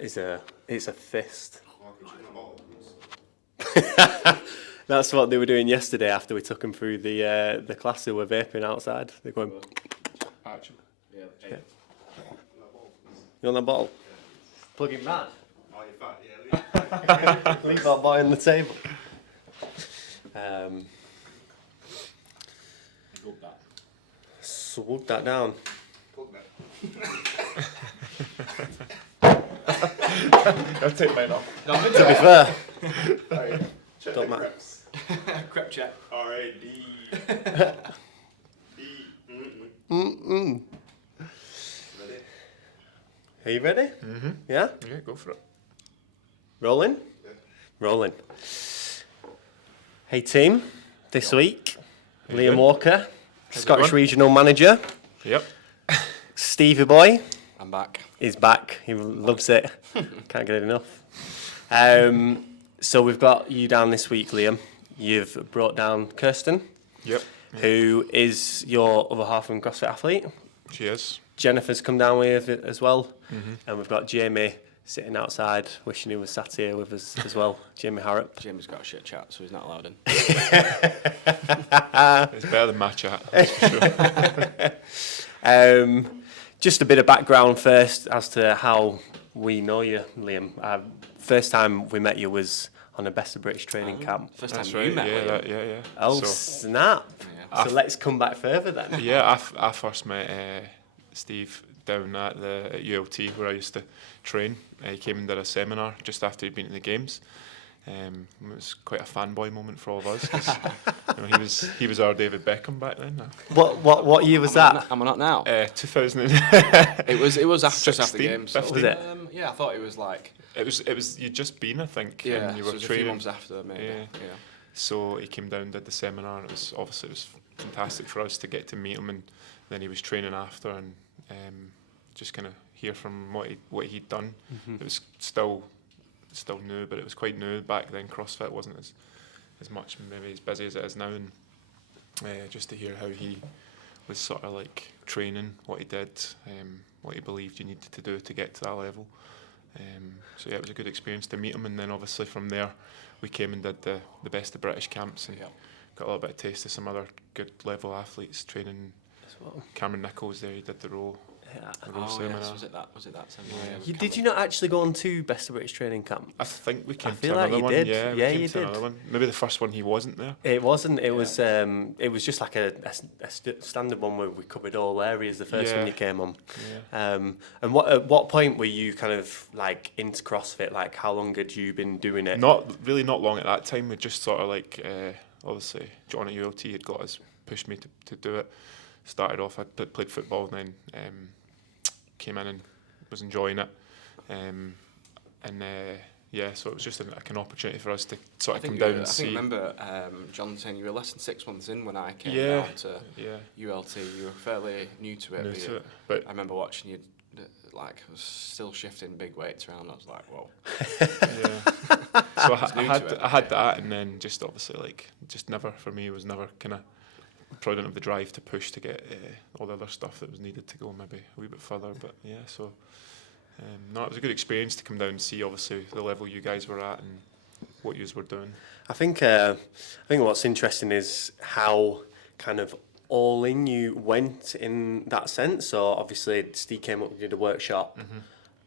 it's a fist. That's what they were doing yesterday after we took them through the class. They were vaping outside. They're going. Actually. Yeah. You want that bottle? Plug him mad. Oh, you're fat, yeah. Leave that boy on the table. Swug that down. I'll take mine off. To be fair. Alright, check Don't the matter. creps. Crep check. R-A-D. Ready? Are you ready? Mm-hmm. Yeah? Yeah, go for it. Rolling? Yeah. Rolling. Hey team, this week, How you Liam doing? Walker, How's it Scottish going? Regional Manager. Yep. Stevie Boy I'm back. is back. He loves it. Can't get enough. So we've got you down this week, Liam. You've brought down Kirstin, Yep. who is your other half and CrossFit athlete. She is. Jennifer's come down with it as well. Mm-hmm. And we've got Jamie sitting outside, wishing he was sat here with us as well. Jamie Harrop. Jamie's got a shit chat, so he's not allowed in. It's better than my chat, that's for sure. Just a bit of background first as to how we know you, Liam. First time we met you was on a Best of British training camp. First time That's you right, met yeah, Liam. yeah. Oh, So, snap. Yeah. So let's come back further then. yeah, I first met Steve down at ULT where I used to train. He came and did a seminar just after he'd been to the games. It was quite a fanboy moment for all of us because he was our David Beckham back then. What year was that? Am I not now? 2000. It was just after the 16, games. So, 15. Was it? Yeah, I thought it was like It was you'd just been, I think, yeah. and you so were it was a training. few months after maybe. Yeah. Yeah. So he came down, did the seminar, and it was fantastic for us to get to meet him, and then he was training after, and just kind of hear from what he'd done. Mm-hmm. It was still new, but it was quite new back then. CrossFit wasn't as much maybe as busy as it is now, and just to hear how he was sort of like training, what he did, what he believed you needed to do to get to that level. So yeah, it was a good experience to meet him, and then obviously from there we came and did the Best of British camps and Yeah. got a little bit of taste of some other good level athletes training. As well. Cameron Nichols there, he did the row. Yeah. The row Oh seminar. yes, was it that seminar? Yeah. Yeah, Did you not actually go on to Best of British training camp? I think we came feel to like another you one. did. Yeah, we Yeah, came you to did. another one. Maybe the first one he wasn't there. It wasn't. It Yeah. was. It was just like a standard one where we covered all areas. The first one Yeah. you came on. Yeah. And at what point were you kind of like into CrossFit? Like, how long had you been doing it? Not long at that time. We just sort of like obviously John at ULT had pushed me to do it. Started off, I played football, and then came in and was enjoying it. Yeah, so it was just like an opportunity for us to sort of come down and see. I remember John saying you were less than 6 months in when I came Yeah, down to yeah, ULT. You were fairly new to it. new but to you- it. But I remember watching you, like, was still shifting big weights around. I was like, whoa. yeah, so new to it, I had yeah. that, and then just obviously like just never for me was never kind of probably didn't have the drive to push to get all the other stuff that was needed to go maybe a wee bit further. But yeah, so no, it was a good experience to come down and see obviously the level you guys were at and what you were doing. I think what's interesting is how kind of all in you went in that sense. So obviously Steve came up and did a workshop,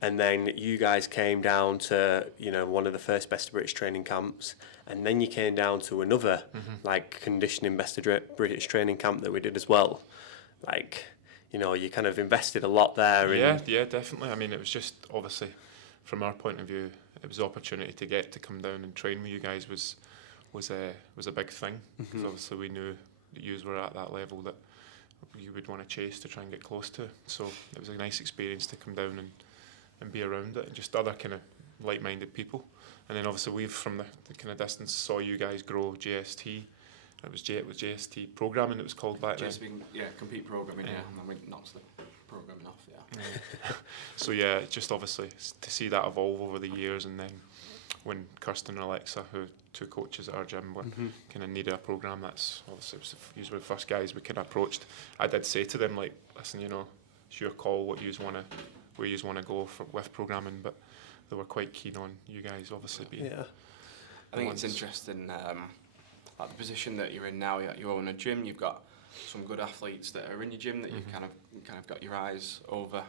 and then you guys came down to one of the first Best of British training camps, and then you came down to another like conditioning Best of British training camp that we did as well. Like, you kind of invested a lot there. Yeah, definitely. I mean, it was just obviously from our point of view, it was the opportunity to get to come down and train with you guys was a big thing, because obviously we knew that you were at that level that you would want to chase to try and get close to. So it was a nice experience to come down and be around it, and just other kind of like-minded people. And then obviously we've from the kind of distance saw you guys grow JST. It was JST programming it was called back then. Just being, compete programming, and then we knocked the programming off, So yeah, just obviously to see that evolve over the years, and then when Kirstin and Alexa, who two coaches at our gym, were kind of needed a program, that's obviously you were the first guys we kind of approached. I did say to them, like, listen, it's your call where you want to go with programming, but they were quite keen on you guys obviously being. Yeah. I think it's interesting, like the position that you're in now. You own a gym. You've got some good athletes that are in your gym that you've kind of got your eyes over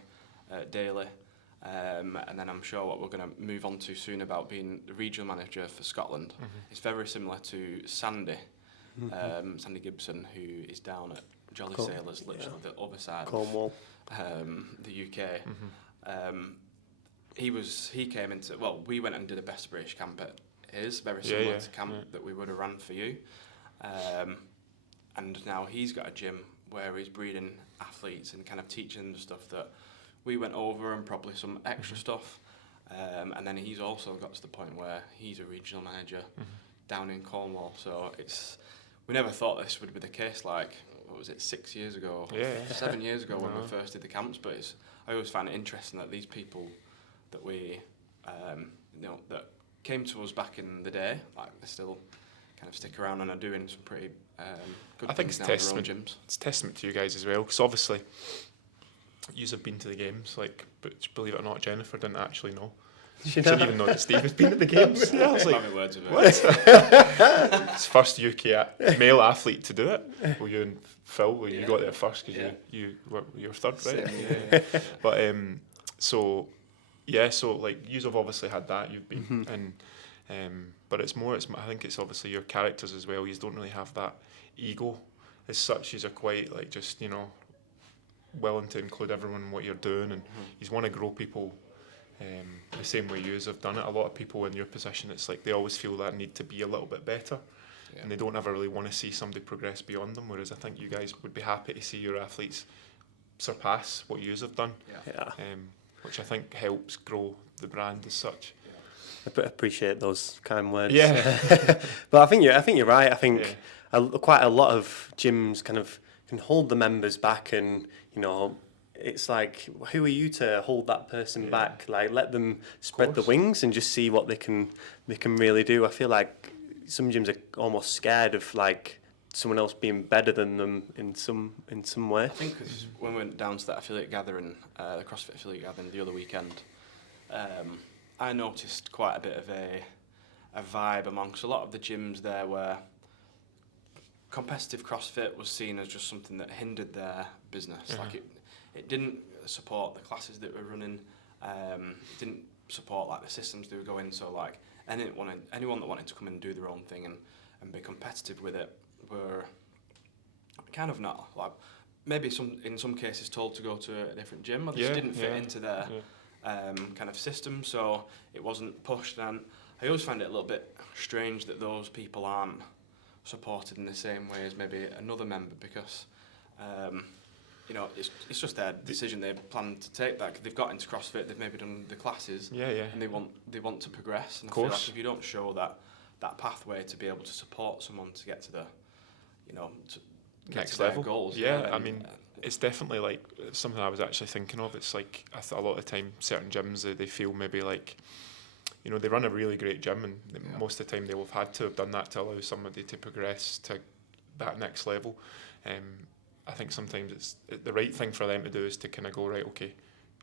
daily. And then I'm sure what we're going to move on to soon about being the regional manager for Scotland. It's very similar to Sandy, Sandy Gibson, who is down at Jolly Sailors, literally the other side Cornwall. of the UK. He came into, well, we went and did a Best British camp at his, very similar to camp that we would have run for you. And now he's got a gym where he's breeding athletes and kind of teaching the stuff that we went over and probably some extra stuff. And then he's also got to the point where he's a regional manager down in Cornwall. So we never thought this would be the case, like, what was it, 6 years ago? 7 years ago when we first did the camps. But I always find it interesting that these people that we, that came to us back in the day, like they still kind of stick around and are doing some pretty good things now in their own gyms. It's testament to you guys as well, because obviously you have been to the games, like, but believe it or not, Jennifer didn't actually know. She didn't even know that Steve had been at the games. Yeah, I was like, Words of it. what? It's first UK male athlete to do it. Well, you and Phil, well, you got there first because you were third, right? Yeah. But so like you have obviously had that. You've been and but it's I think it's obviously your characters as well. You don't really have that ego as such. You are quite like just willing to include everyone in what you're doing, and you want to grow people. The same way you have done it. A lot of people in your position, it's like they always feel that need to be a little bit better, and they don't ever really want to see somebody progress beyond them. Whereas I think you guys would be happy to see your athletes surpass what you have done, which I think helps grow the brand as such. I appreciate those kind words. Yeah, but I think you're right. I think quite a lot of gyms kind of can hold the members back, and it's like, who are you to hold that person back? Like, let them spread the wings and just see what they can really do. I feel like some gyms are almost scared of like someone else being better than them in some way. I think cause when we went down to that affiliate gathering, the CrossFit affiliate gathering the other weekend, I noticed quite a bit of a vibe amongst a lot of the gyms there where competitive CrossFit was seen as just something that hindered their business. Like it didn't support the classes that were running. It didn't support like the systems they were going. So like anyone that wanted to come and do their own thing and be competitive with it were kind of not, like maybe in some cases told to go to a different gym, or they just didn't fit into their kind of system. So it wasn't pushed. And I always find it a little bit strange that those people aren't supported in the same way as maybe another member, because it's just their decision. They plan to take that. They've got into CrossFit. They've maybe done the classes. And they want to progress. And I feel like if you don't show that pathway to be able to support someone to get to the, to get next to their level goals. I mean, it's definitely like something I was actually thinking of. It's like a lot of the time, certain gyms they feel maybe like, they run a really great gym, and most of the time they will have had to have done that to allow somebody to progress to that next level. I think sometimes it's the right thing for them to do is to kind of go, right, okay,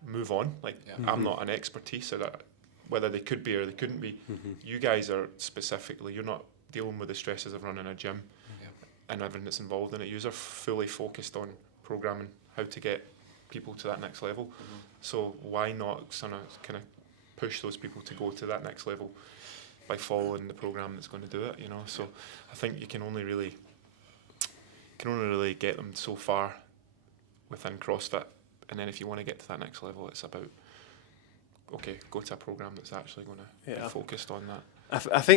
move on. Like, I'm not an expertise, or that whether they could be or they couldn't be. You guys are specifically, you're not dealing with the stresses of running a gym and everything that's involved in it. You are fully focused on programming how to get people to that next level. So why not kind of push those people to go to that next level by following the program that's going to do it? So I think you can only really get them so far within CrossFit, and then if you want to get to that next level, it's about go to a program that's actually going to be focused on that.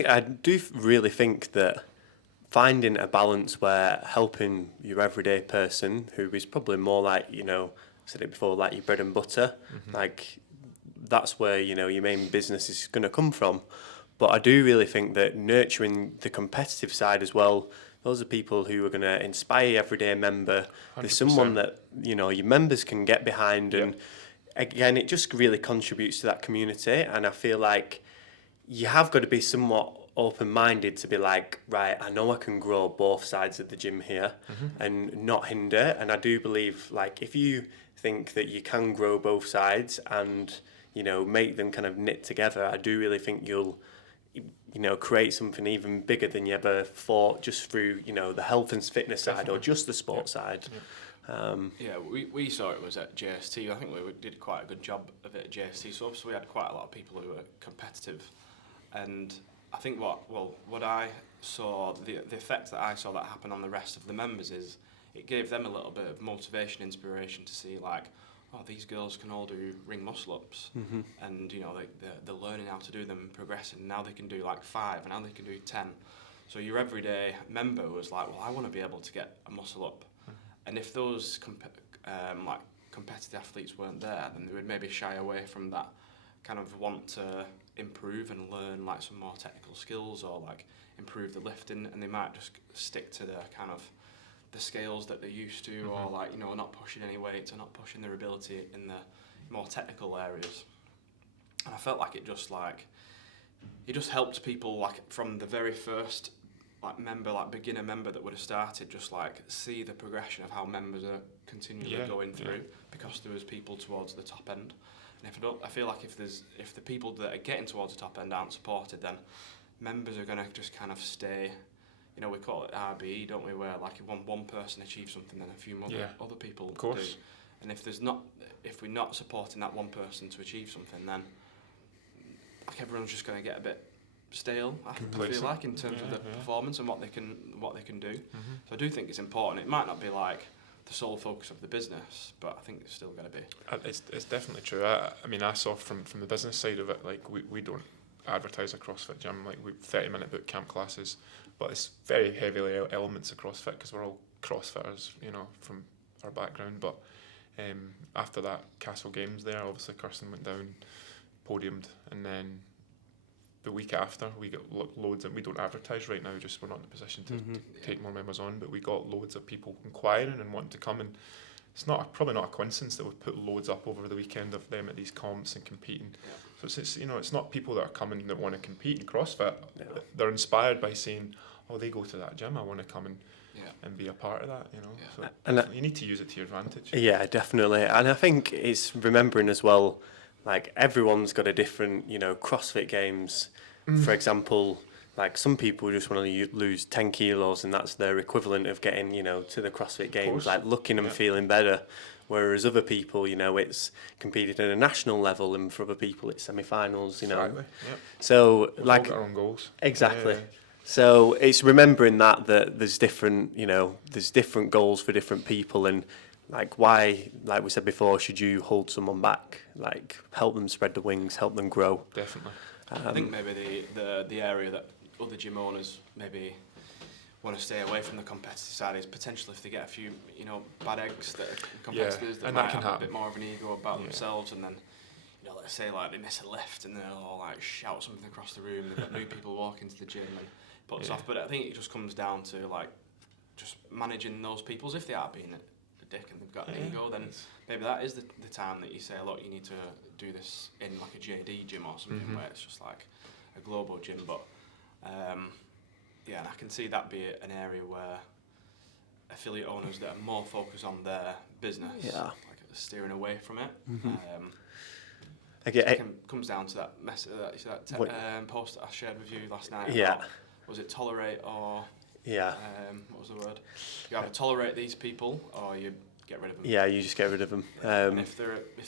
I do really think that finding a balance where helping your everyday person, who is probably more like, I said it before, like your bread and butter, like that's where your main business is going to come from. But I do really think that nurturing the competitive side as well, those are people who are going to inspire your everyday member. 100%. There's someone that your members can get behind, and again, it just really contributes to that community. And I feel like you have got to be somewhat open-minded to be like, right, I know I can grow both sides of the gym here and not hinder. And I do believe, like, if you think that you can grow both sides and make them kind of knit together, I do really think you'll create something even bigger than you ever thought, just through the health and fitness side or just the sports side. We saw it was at JST. I think we did quite a good job of it at JST. So obviously we had quite a lot of people who were competitive, and I think what I saw, the effect that I saw that happen on the rest of the members is it gave them a little bit of motivation, inspiration to see like, oh, these girls can all do ring muscle ups, and they're learning how to do them, progressing. Now they can do like 5, and now they can do 10. So your everyday member was like, well, I want to be able to get a muscle up. And if those competitive athletes weren't there, then they would maybe shy away from that kind of want to improve and learn like some more technical skills or like improve the lifting, and they might just stick to the kind of the scales that they're used to, or like not pushing any weights or not pushing their ability in the more technical areas. And I felt like it just helped people like from the very first beginner member that would have started, just like see the progression of how members are continually going through, because there was people towards the top end. And I feel like if the people that are getting towards the top end aren't supported, then members are going to just kind of stay. We call it RBE, don't we? Where like one person achieves something, then a few other people do. And if we're not supporting that one person to achieve something, then like everyone's just going to get a bit stale. I feel like in terms of the performance and what they can do. So I do think it's important. It might not be like the sole focus of the business, but I think it's still going to be. It's definitely true. I mean, I saw from the business side of it, like we don't advertise a CrossFit gym. Like we've 30-minute boot camp classes, but it's very heavily elements of CrossFit because we're all CrossFitters, from our background. But after that Castle Games there, obviously Kirstin went down, podiumed, and then the week after we got loads, and we don't advertise right now, just we're not in a position to take more members on, but we got loads of people inquiring and wanting to come, and it's probably not a coincidence that we've put loads up over the weekend of them at these comps and competing. So it's not people that are coming that want to compete in CrossFit. They're inspired by saying, oh, they go to that gym, I want to come and be a part of that, So and you need to use it to your advantage. Yeah, definitely. And I think it's remembering as well, like everyone's got a different, CrossFit games. For example, like some people just want to lose 10 kilos and that's their equivalent of getting, to the CrossFit games, like looking and feeling better. Whereas other people, it's competed at a national level, and for other people it's semi-finals, Exactly. So we've like all got our own goals. Exactly. So it's remembering that there's different, there's different goals for different people, and like why, like we said before, should you hold someone back? Like help them spread the wings, help them grow. Definitely. I think maybe the area that other gym owners maybe want to stay away from the competitive side is potentially if they get a few, bad eggs that are competitors that might have a bit more of an ego about themselves, and then, let's say like they miss a lift and they'll all like shout something across the room, they've got new people walk into the gym and put us off. But I think it just comes down to like just managing those people's, if they are being a dick and they've got an ego, then maybe that is the time that you say, look, you need to do this in like a JD gym or something where it's just like a global gym. But and I can see that be an area where affiliate owners that are more focused on their business, like steering away from it. It comes down to that post that I shared with you last night. About, was it tolerate or what was the word? You either tolerate these people or you get rid of them. Yeah, you just get rid of them. And if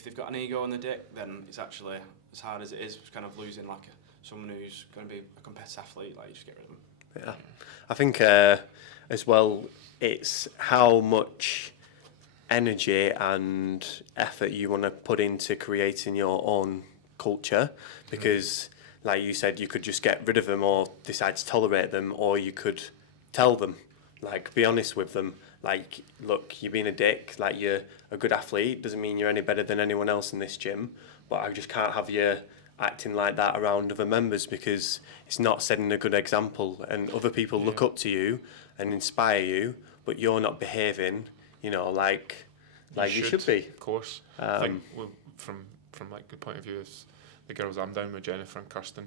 they've got an ego on the dick, then it's actually as hard as it is kind of losing like someone who's going to be a competitive athlete. Like you just get rid of them. Yeah, I think as well, it's how much energy and effort you want to put into creating your own culture, because like you said, you could just get rid of them or decide to tolerate them, or you could tell them, like be honest with them, like look, you're being a dick, like you're a good athlete, doesn't mean you're any better than anyone else in this gym, but I just can't have you acting like that around other members, because it's not setting a good example, and other people look up to you and inspire you, but you're not behaving like you should be. Of course. I think from like the point of view of the girls I'm down with, Jennifer and Kirstin,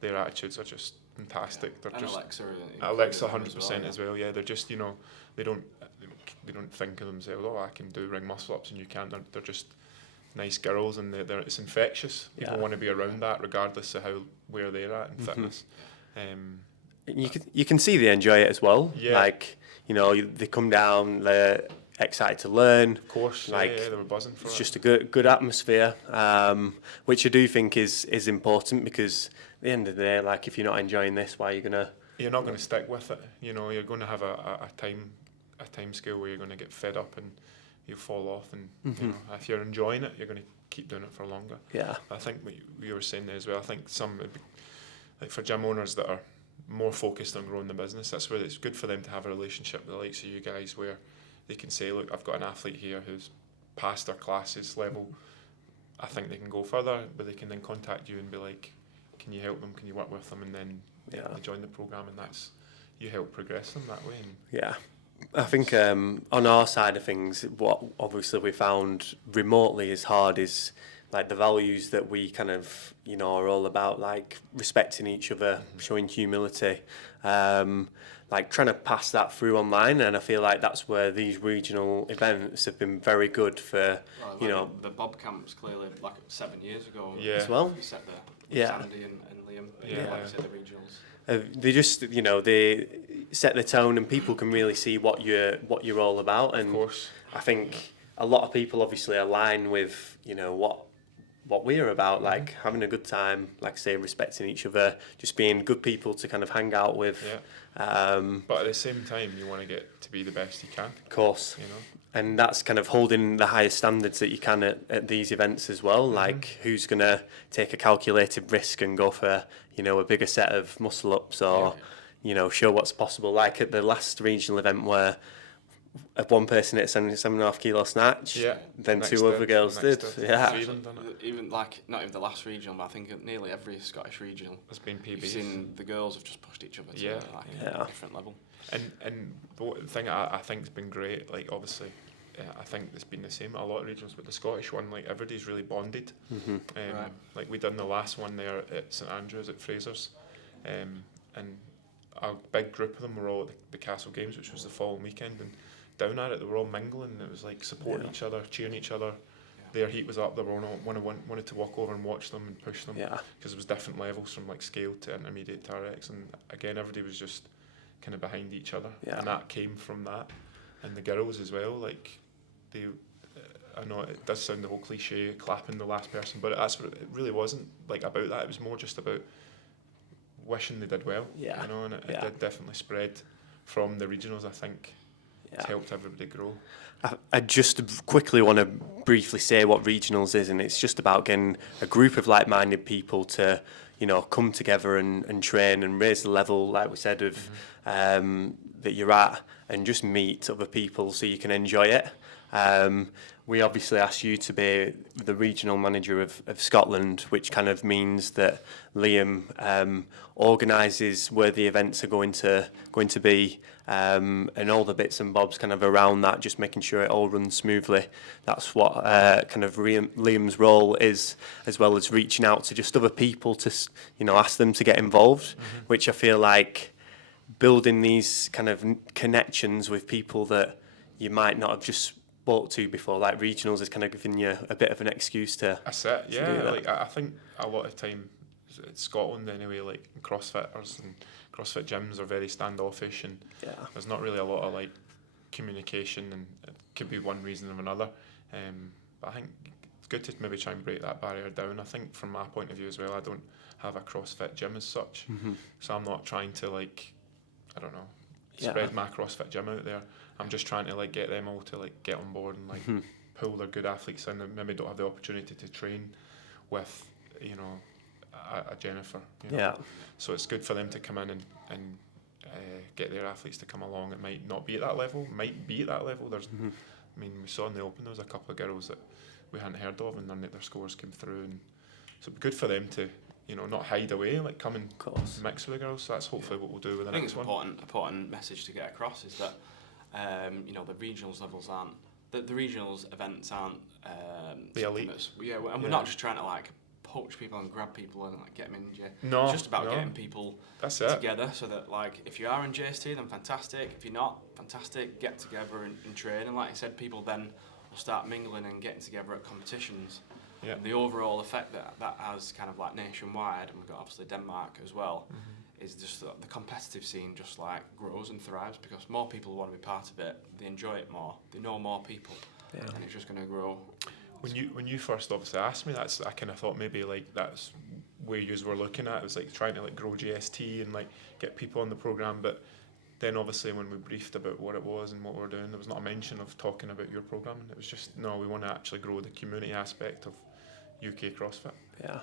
their attitudes are just fantastic. They're and just Alexa 100% as well. Yeah, they're just they don't think of themselves, oh, I can do ring muscle ups and you can't. They're just nice girls, and it's infectious. People Yeah. want to be around that, regardless of where they're at in Mhm. fitness. You can see they enjoy it as well. Yeah. Like, you know, they come down, they're excited to learn. Of course, Like, yeah, they were buzzing for it. It's just a good atmosphere, which I do think is important, because at the end of the day, like, if you're not enjoying this, why are you gonna? You're not going to stick with it. You know, you're going to have a time scale where you're going to get fed up and you fall off. And you know, if you're enjoying it, you're going to keep doing it for longer. Yeah. I think what you were saying there as well. I think like for gym owners that are more focused on growing the business, that's where it's good for them to have a relationship with the likes of you guys, where they can say, look, I've got an athlete here who's past their classes level. I think they can go further, but they can then contact you and be like, can you help them? Can you work with them? And then they join the program, and that's, you help progress them that way. And Yeah. I think on our side of things, what obviously we found remotely is hard is like the values that we kind of, you know, are all about, like respecting each other, showing humility, like trying to pass that through online. And I feel like that's where these regional events have been very good for, Well, you know. the Bob camps clearly like 7 years ago. Yeah. As well. We set the Yeah. Sandy and Liam. Yeah. Like I said, the regionals. They just, you know, they set the tone, and people can really see what you're all about. And of course, I think a lot of people obviously align with, you know, what we're about, like having a good time, like I say, respecting each other, just being good people to kind of hang out with. yeah. But at the same time, you want to get to be the best you can. Of course. You know. And that's kind of holding the highest standards that you can at these events as well. Like, who's going to take a calculated risk and go for, you know, a bigger set of muscle ups, or, you know, show what's possible. Like at the last regional event where one person hit 7.5 kilo snatch, then Next two other girls did. Yeah. Three of them done it. Even like, not even the last regional, but I think at nearly every Scottish regional, There's been you've PBs. seen the girls have just pushed each other to like Yeah. a different level. And the thing I think's been great, like obviously, I think it's been the same at a lot of regions, but the Scottish one, like everybody's really bonded. Right. Like we done the last one there at St Andrews at Fraser's, and a big group of them were all at the Castle Games, which was the following weekend, and down at it they were all mingling, and it was like supporting each other, cheering each other. Their heat was up, they were all wanted to walk over and watch them and push them, because it was different levels from like scale to intermediate to RX, and again everybody was just kind of behind each other, and that came from that. And the girls as well, like they, I know it does sound the whole cliche, clapping the last person, but that's what it really wasn't like about that. It was more just about wishing they did well, you know, and it did definitely spread from the regionals. I think it's helped everybody grow. I just quickly want to briefly say what regionals is, and it's just about getting a group of like-minded people to, you know, come together and train and raise the level, like we said, of that you're at, and just meet other people so you can enjoy it. We obviously asked you to be the regional manager of Scotland, which kind of means that Liam organises where the events are going to be, and all the bits and bobs kind of around that, just making sure it all runs smoothly. That's what kind of Liam's role is, as well as reaching out to just other people to, you know, ask them to get involved, which I feel like building these kind of connections with people that you might not have just spoke to before, like regionals, is kind of giving you a bit of an excuse to. That's it, do yeah. that. Like I think a lot of time in Scotland anyway, like CrossFitters and CrossFit gyms are very standoffish, and there's not really a lot of like communication, and it could be one reason or another. But I think it's good to maybe try and break that barrier down. I think from my point of view as well, I don't have a CrossFit gym as such, so I'm not trying to like, I don't know, spread my CrossFit gym out there. I'm just trying to like get them all to like get on board and like pull their good athletes in that maybe don't have the opportunity to train with, you know, a Jennifer. You know? So it's good for them to come in and get their athletes to come along. It might not be at that level, might be at that level. There's, I mean, we saw in the Open there was a couple of girls that we hadn't heard of, and none of their scores came through, and so it'd be good for them to, you know, not hide away, like come and mix with the girls. So that's hopefully what we'll do with the next one. I think it's important message to get across is that you know, the regionals levels aren't, the regionals events aren't the elite. We're not just trying to like poach people and grab people and like get them in J. No, it's just about getting people together, so that like if you are in JST, then fantastic. If you're not, fantastic. Get together and train, and like I said, people then will start mingling and getting together at competitions. Yeah. And the overall effect that has kind of like nationwide, and we've got obviously Denmark as well, is just that the competitive scene just like grows and thrives because more people want to be part of it, they enjoy it more, they know more people, and it's just going to grow. When you first obviously asked me, I kind of thought maybe like that's where you were looking at. It was like trying to like grow GST and like get people on the program, but then obviously when we briefed about what it was and what we were doing, there was not a mention of talking about your program. It was just no, we want to actually grow the community aspect of UK CrossFit. Yeah.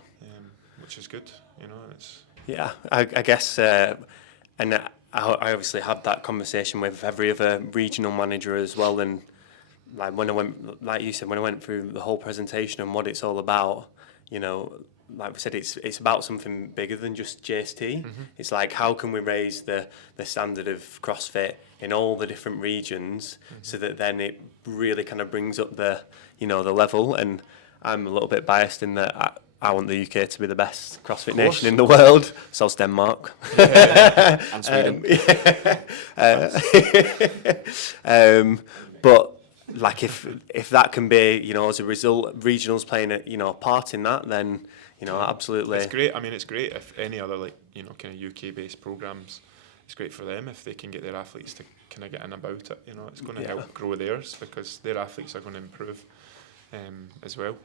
Which is good, you know. And it's I guess, and I obviously had that conversation with every other regional manager as well. And like when I went, like you said, when I went through the whole presentation and what it's all about, you know, like we said, it's about something bigger than just JST. It's like how can we raise the standard of CrossFit in all the different regions so that then it really kind of brings up the level. And I'm a little bit biased in that I want the UK to be the best CrossFit nation in the world. So's Denmark. And Sweden. But like if that can be, you know, as a result, regionals playing a part in that, then you know, absolutely. It's great. I mean, it's great if any other like, you know, kind of UK based programs. It's great for them if they can get their athletes to kind of get in about it. You know, it's going to help grow theirs because their athletes are going to improve as well.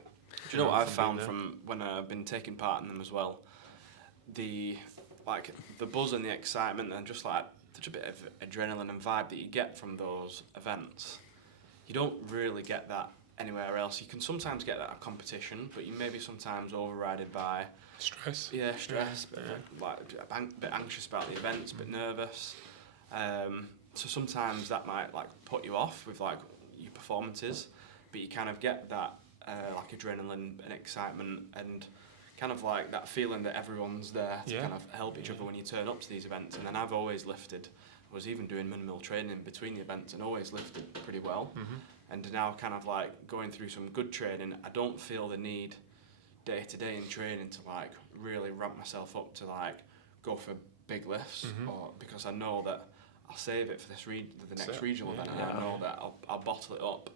Do you know what I've found from when I've been taking part in them as well? The buzz and the excitement and just like such a bit of adrenaline and vibe that you get from those events. You don't really get that anywhere else. You can sometimes get that at competition, but you may be sometimes overridden by stress. Yeah, stress. Like a bit anxious about the events, a bit nervous. So sometimes that might like put you off with like your performances, but you kind of get that like adrenaline and excitement and kind of like that feeling that everyone's there to kind of help each other when you turn up to these events. And then I've always lifted. I was even doing minimal training between the events and always lifted pretty well. And now kind of like going through some good training, I don't feel the need day to day in training to like really ramp myself up to like go for big lifts, or because I know that I'll save it for the next regional event, and I know that I'll bottle it up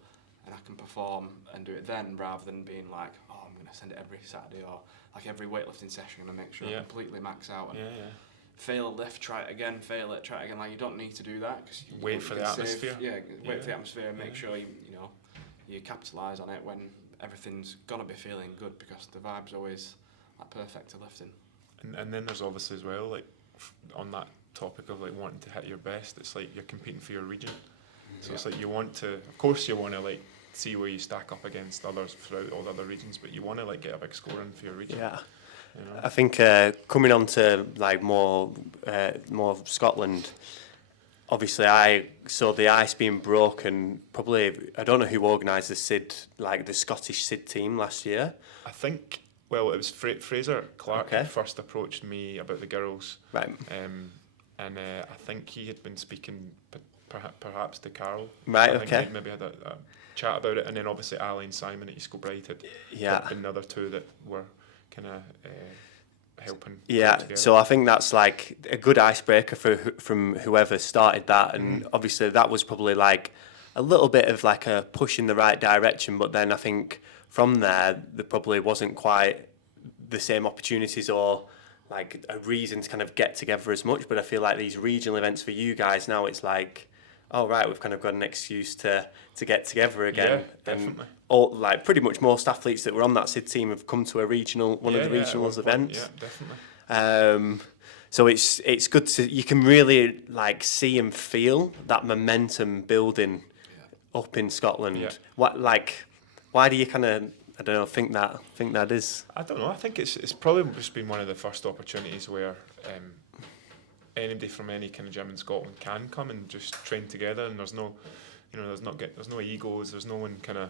and I can perform and do it then, rather than being like, oh, I'm going to send it every Saturday or like every weightlifting session and make sure I completely max out and fail a lift, try it again, fail it, try it again. Like you don't need to do that because wait for the atmosphere. Wait for the atmosphere and make sure you capitalise on it when everything's gonna be feeling good, because the vibe's always like perfect to lifting. And then there's obviously as well, like on that topic of like wanting to hit your best, it's like you're competing for your region. So it's like you want to, of course you want to like see where you stack up against others throughout all the other regions, but you want to like get a big score in for your region. Yeah. You know? I think coming on to like more of Scotland, obviously I saw the ice being broken. Probably I don't know who organised the SID, like the Scottish SID team last year. I think it was Fraser Clark who first approached me about the girls, right? And I think he had been speaking perhaps to Carol. Right. I think Okay. he maybe had a chat about it, and then obviously Ali and Simon at East Kilbride had been the other two that were kind of helping. Yeah, so I think that's like a good icebreaker from whoever started that, and obviously that was probably like a little bit of like a push in the right direction, but then I think from there probably wasn't quite the same opportunities or like a reason to kind of get together as much. But I feel like these regional events for you guys now, it's like, oh right, we've kind of got an excuse to get together again. Yeah, definitely. And all like pretty much most athletes that were on that SID team have come to a regional one of the regionals events. Yeah, definitely. So it's good to, you can really like see and feel that momentum building up in Scotland. Yeah. Why do you kind of, I don't know, think that is? I don't know. I think it's probably just been one of the first opportunities where anybody from any kind of gym in Scotland can come and just train together, and there's no egos. There's no one kind of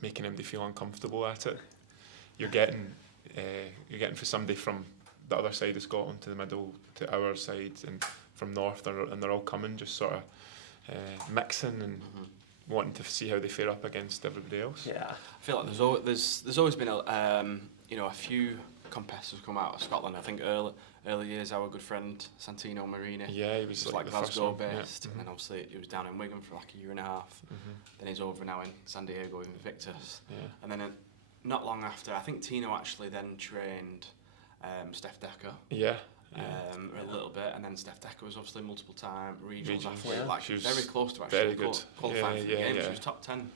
making anybody feel uncomfortable at it. You're getting for somebody from the other side of Scotland to the middle to our side and from north, and they're all coming, just sort of mixing and wanting to see how they fare up against everybody else. Yeah, I feel like there's always been a few competitors come out of Scotland. I think early years, our good friend Santino Marini. Yeah, he was like the first Glasgow one. based, and then obviously he was down in Wigan for like a year and a half. Then he's over now in San Diego with Invictus. Yeah. And then not long after, I think Tino actually then trained Steph Decker. Yeah. A little bit, and then Steph Decker was obviously multiple time regionals Regions, athlete, yeah. like She was very close to actually very good. qualifying for the Yeah, games. yeah. She was top 10.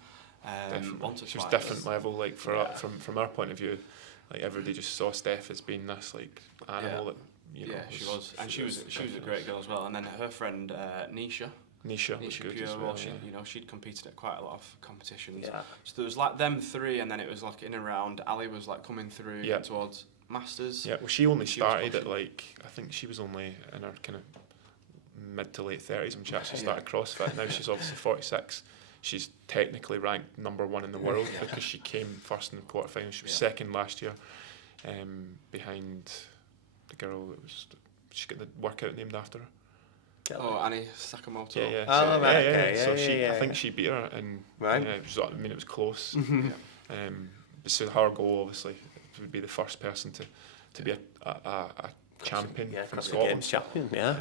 Once or She was twice. different level, like from our point of view, like everybody just saw Steph as being this like animal that She was, and she was a great girl as well. And then her friend Nisha was good Pure, as well. she'd competed at quite a lot of competitions. Yeah. So there was like them three, and then it was like in and around. Ali was like coming through towards Masters. Yeah, well, she only She was started at pushing. like, I think she was only in her kind of mid to late 30s when she actually started CrossFit. Now she's obviously 46. She's technically ranked number 1 in the world because she came first in the quarterfinals. She was second last year, behind the girl that was. She got the workout named after her. Oh, Annie Sakamoto. Yeah. Oh, right, okay. So Yeah, I think she beat her, and Right. it was close. So her goal obviously would be the first person to be a champion from CrossFit Scotland. Games champion, yeah.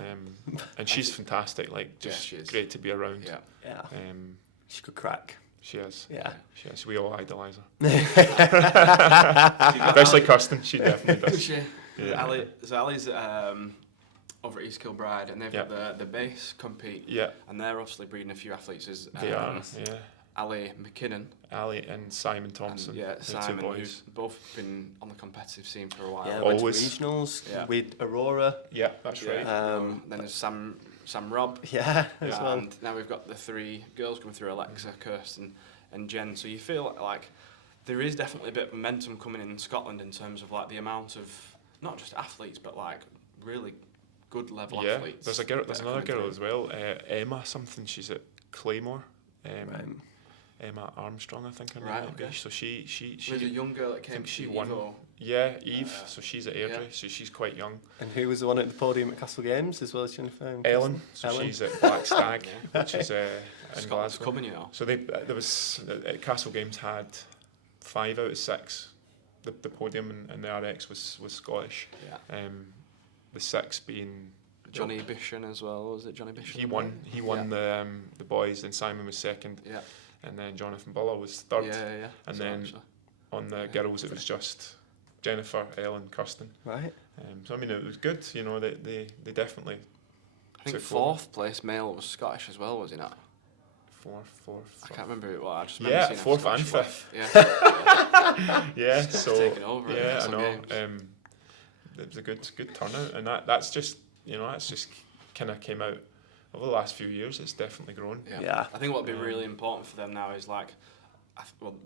And she's fantastic. Like, just she is. great to be around. Yeah. Yeah. Um, She could crack. she is. Yeah. She is. We all idolise her. Especially Kirstin. She definitely does. Yeah. Ali's over at East Kilbride, and they've got the base compete. Yeah. And they're obviously breeding a few athletes. As They are. Yeah. Ali McKinnon. Ali and Simon Thompson. And, the Simon, two who's boys. both been on the competitive scene for a while. Yeah, Always. went to regionals Yeah. with Aurora. Yeah, that's right. Um, Then there's Sam Robb. Yeah, as well. And now we've got the three girls coming through, Alexa, Kirstin and Jen. So you feel like there is definitely a bit of momentum coming in Scotland in terms of like the amount of, not just athletes, but like really good level athletes. There's another girl as well, Emma something. She's at Claymore. Emma Armstrong, I think her name might be. So she There's a young girl that came. I think she to won. Evo. Yeah, Eve. So she's at Airdrie. So she's quite young. And who was the one at the podium at Castle Games as well as Jennifer? and Ellen. Kirstin? So Ellen. she's at Black Stag, which is in Scotland's Glasgow. coming, you know. So there was at Castle Games had 5 out of 6. The podium and the RX was Scottish. Yeah. The 6 being Johnny Bishan as well. Was it Johnny Bishan? He won the boys, and Simon was second. Yeah. And then Jonathan Buller was third. Yeah. And So then actually, on the girls, it was just Jennifer, Ellen, Kirstin. Right. So I mean, it was good. You know, they definitely. I think took fourth place male was Scottish as well, was he not? Fourth. I can't remember who it was. I just remember Yeah, seeing a 4th Scottish and flag. 5th. Yeah. Yeah. So taking over at yeah, I Castle know. Games. It was a good turnout, and that's just kind of came out over the last few years. It's definitely grown. Yeah. I think what would be really important for them now is like,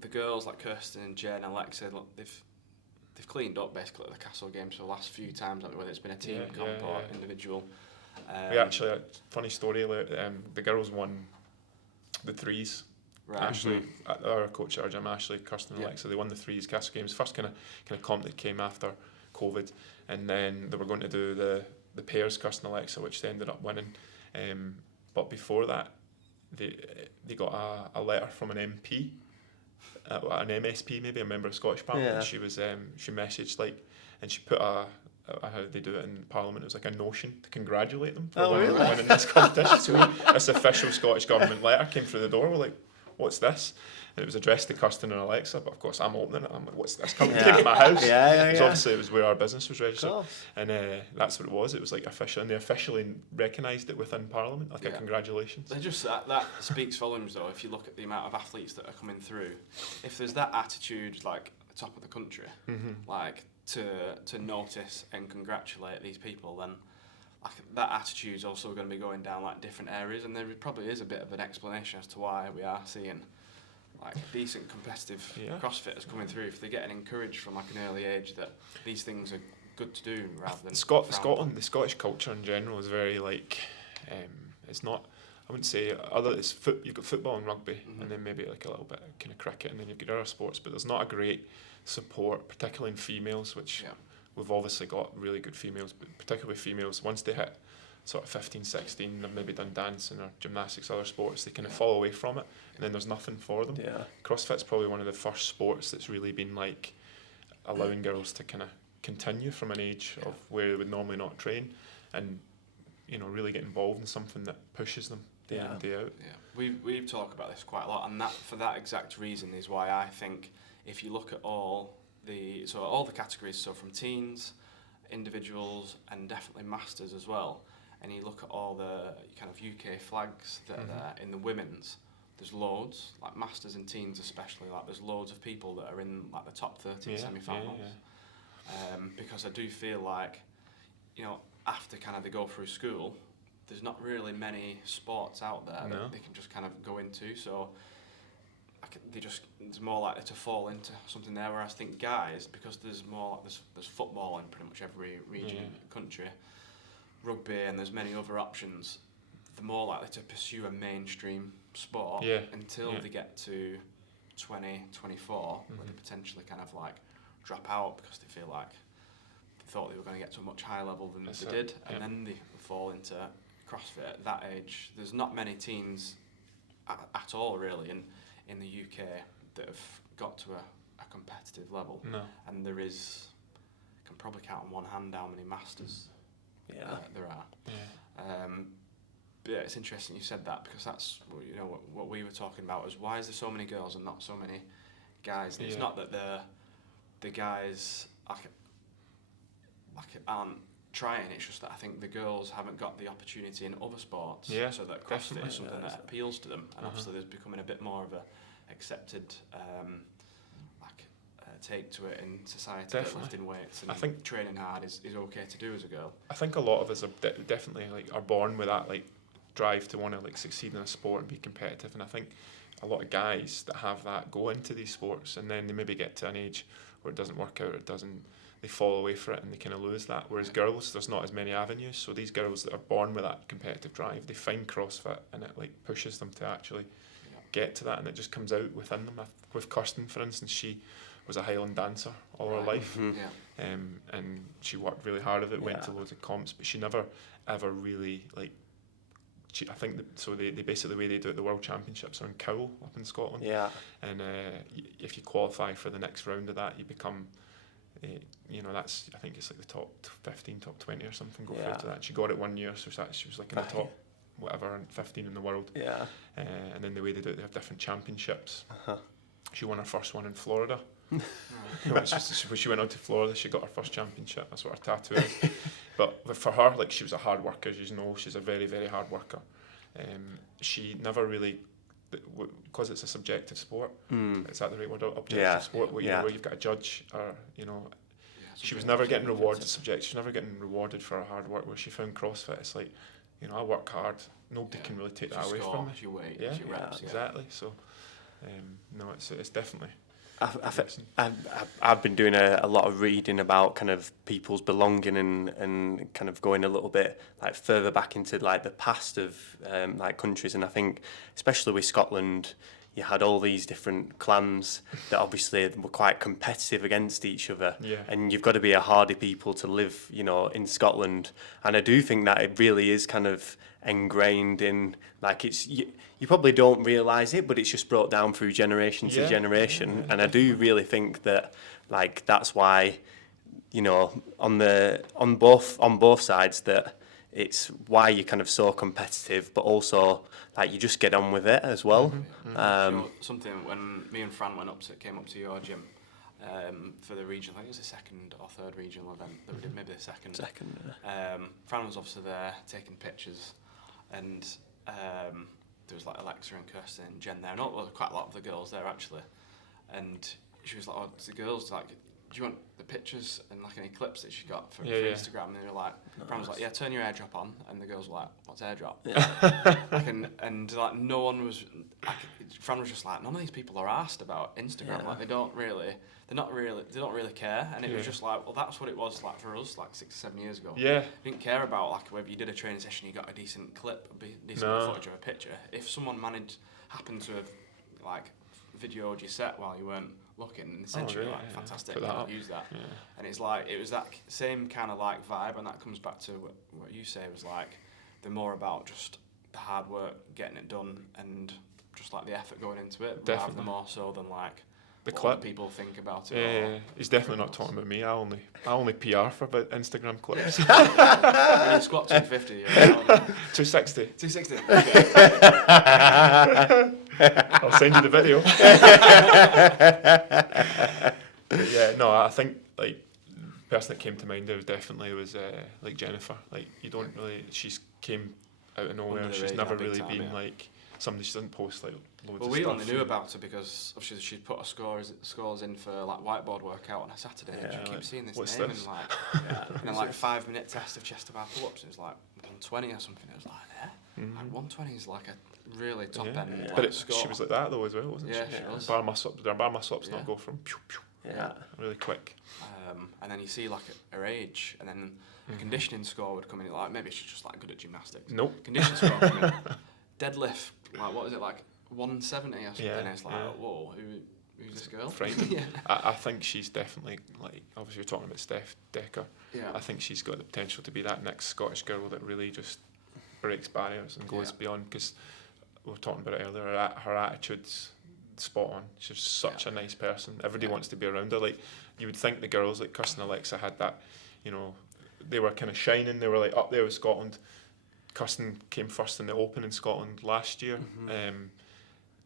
the girls like Kirstin and Jen and Alexa, look, they've cleaned up basically at the Castle Games for the last few times, whether it's been a team comp or individual. We actually, a funny story, the girls won the 3s. Right. Ashley, our coach at our gym, Ashley, Kirstin and Alexa, they won the 3s Castle Games. First kind of comp that came after COVID, and then they were going to do the pairs Kirstin and Alexa, which they ended up winning. But before that, they got a letter from an MP, an MSP, maybe a member of Scottish Parliament. Yeah. And she was she messaged and she put how they do it in Parliament. It was like a notion to congratulate them for winning this competition. So this official Scottish government letter came through the door. We're like, what's this? And it was addressed to Kirstin and Alexa, but of course I'm opening it. I'm like, what's this coming to my house? Because obviously it was where our business was registered. And that's what it was. It was like official, and they officially recognised it within Parliament. Like a congratulations. They just that speaks volumes though. If you look at the amount of athletes that are coming through, if there's that attitude like at the top of the country, like to notice and congratulate these people, then like that attitude's also going to be going down like different areas, and there probably is a bit of an explanation as to why we are seeing like decent competitive CrossFitters coming through if they're getting encouraged from like an early age that these things are good to do rather than Scotland, the Scottish culture in general is very like it's not. I wouldn't say you've got football and rugby, and then maybe like a little bit of kind of cricket, and then you've got other sports, but there's not a great support, particularly in females, which we've obviously got really good females, but particularly females, once they hit sort of 15, 16, they've maybe done dancing or gymnastics, other sports, they kind of fall away from it, and then there's nothing for them. Yeah. CrossFit's probably one of the first sports that's really been like allowing girls to kind of continue from an age of where they would normally not train, and really get involved in something that pushes them day in and day out. Yeah, we talk about this quite a lot, and that for that exact reason is why I think if you look at all the categories, so from teens, individuals, and definitely masters as well, and you look at all the kind of UK flags that are there in the women's, there's loads, like masters and teens especially, like there's loads of people that are in like the top 13 semi-finals. Because I do feel like, after kind of they go through school, there's not really many sports out there that they can just kind of go into, so it's more likely to fall into something there. Whereas I think guys, because there's football in pretty much every region in the country, rugby, and there's many other options, they're more likely to pursue a mainstream sport until they get to 20, 24, where they potentially kind of like drop out because they feel like they thought they were going to get to a much higher level than they did, and then they fall into CrossFit at that age. There's not many teens at all really in the UK that have got to a competitive level. No. And there is, I can probably count on one hand how many masters there are. Yeah. But yeah, it's interesting you said that, because that's what we were talking about was why is there so many girls and not so many guys? And it's not that the guys aren't trying, it's just that I think the girls haven't got the opportunity in other sports, so that CrossFit is something that appeals to them, and obviously there's becoming a bit more of a accepted take to it in society, that lifting weights and I think training hard is okay to do as a girl. I think a lot of us are definitely are born with that drive to want to succeed in a sport and be competitive, and I think a lot of guys that have that go into these sports, and then they maybe get to an age where it doesn't work out, they fall away for it and they kind of lose that. Whereas girls, there's not as many avenues, so these girls that are born with that competitive drive, they find CrossFit and it pushes them to actually get to that, and it just comes out within them. With Kirstin, for instance, she was a Highland dancer all her life, and she worked really hard at it, went to loads of comps, but she never ever really I think they basically, the way they do it, the World Championships are in Cowell up in Scotland, and if you qualify for the next round of that, you become that's, I think it's the top 15, top 20 or something go through to that. She got it one year, so she was in the top 15 in the world. And then the way they do it, they have different championships. She won her first one in Florida. When she went out to Florida, she got her first championship. That's what her tattoo is. But for her, she was a hard worker, as you know. She's a very, very hard worker. She never really, because it's a subjective sport. Is that the right word? Objective sport, where you've got a judge, or she was never getting rewarded. Subjective. She was never getting rewarded for her hard work. Where she found CrossFit, it's I work hard. Nobody can really take that away from me. Your weight, your reps, exactly. So, no, it's definitely. I've been doing a lot of reading about kind of people's belonging and kind of going a little bit further back into the past of countries, and I think especially with Scotland, you had all these different clans that obviously were quite competitive against each other, and you've got to be a hardy people to live in Scotland, and I do think that it really is kind of ingrained in it's you probably don't realise it, but it's just brought down through generation to generation, and I do really think that that's why on both sides that it's why you're kind of so competitive, but also you just get on with it as well. Something when me and Fran came up to your gym for the region, I think it was the second or third regional event that we did, maybe the second. Fran was obviously there taking pictures, and there was Alexa and Kirstin and Jen there, and quite a lot of the girls there actually, and she was like, the girls do you want the pictures and any clips that she got for Instagram? And they were like, Fran was like, turn your airdrop on, and the girls were like, what's airdrop? And no one was, Fran was just like, none of these people are asked about Instagram, they don't really care, and it was just well, that's what it was for us 6 or 7 years ago. We didn't care about whether you did a training session, you got a decent clip, a decent footage of a picture. If someone happened to have videoed your set while you weren't looking, essentially fantastic, use that. And it's it was that same kind of vibe, and that comes back to what you say was they're more about just the hard work, getting it done, and just the effort going into it, rather than more so than the what clip. other people think about it. Yeah, he's definitely not talking about me. I only PR for about Instagram clips. When you squat 250, you're 260. 260. I'll send you the video. But yeah, no, I think like the person that came to mind there was like Jennifer. Like you don't really, she's came out of nowhere. Under the She's radar never big really time, been yeah. like somebody. She doesn't post like loads Well, of we stuff. only knew about her because obviously she'd put her scores in for like whiteboard workout on a Saturday, and Yeah, you keep like, seeing this what's name this? and like, and then like 5-minute test of chest to bar pull-ups, and it's like 120 or something. It was like, like 120 is like a really top end. Like, But score. she was like that though as well, wasn't Yeah, she? she was. Bar muscle ups, their bar muscle ups Yeah. not go from pew, pew, Yeah. really quick. And then you see like her age, and then the conditioning score would come in. Like maybe she's just like good at gymnastics. Nope. Conditioning score come in. Deadlift, like what is it, like 170 or something? Yeah, And it's like, yeah. whoa, who's this girl? Frightening. Yeah. I think she's definitely, like, obviously you're talking about Steph Decker. Yeah. I think she's got the potential to be that next Scottish girl that really just breaks barriers and goes beyond, because we were talking about it earlier, her attitude's spot on. She's such a nice person. Everybody wants to be around her. Like, you would think the girls like Kirstin and Alexa had that, you know, they were kind of shining, they were like up there with Scotland. Kirstin came first in the Open in Scotland last year.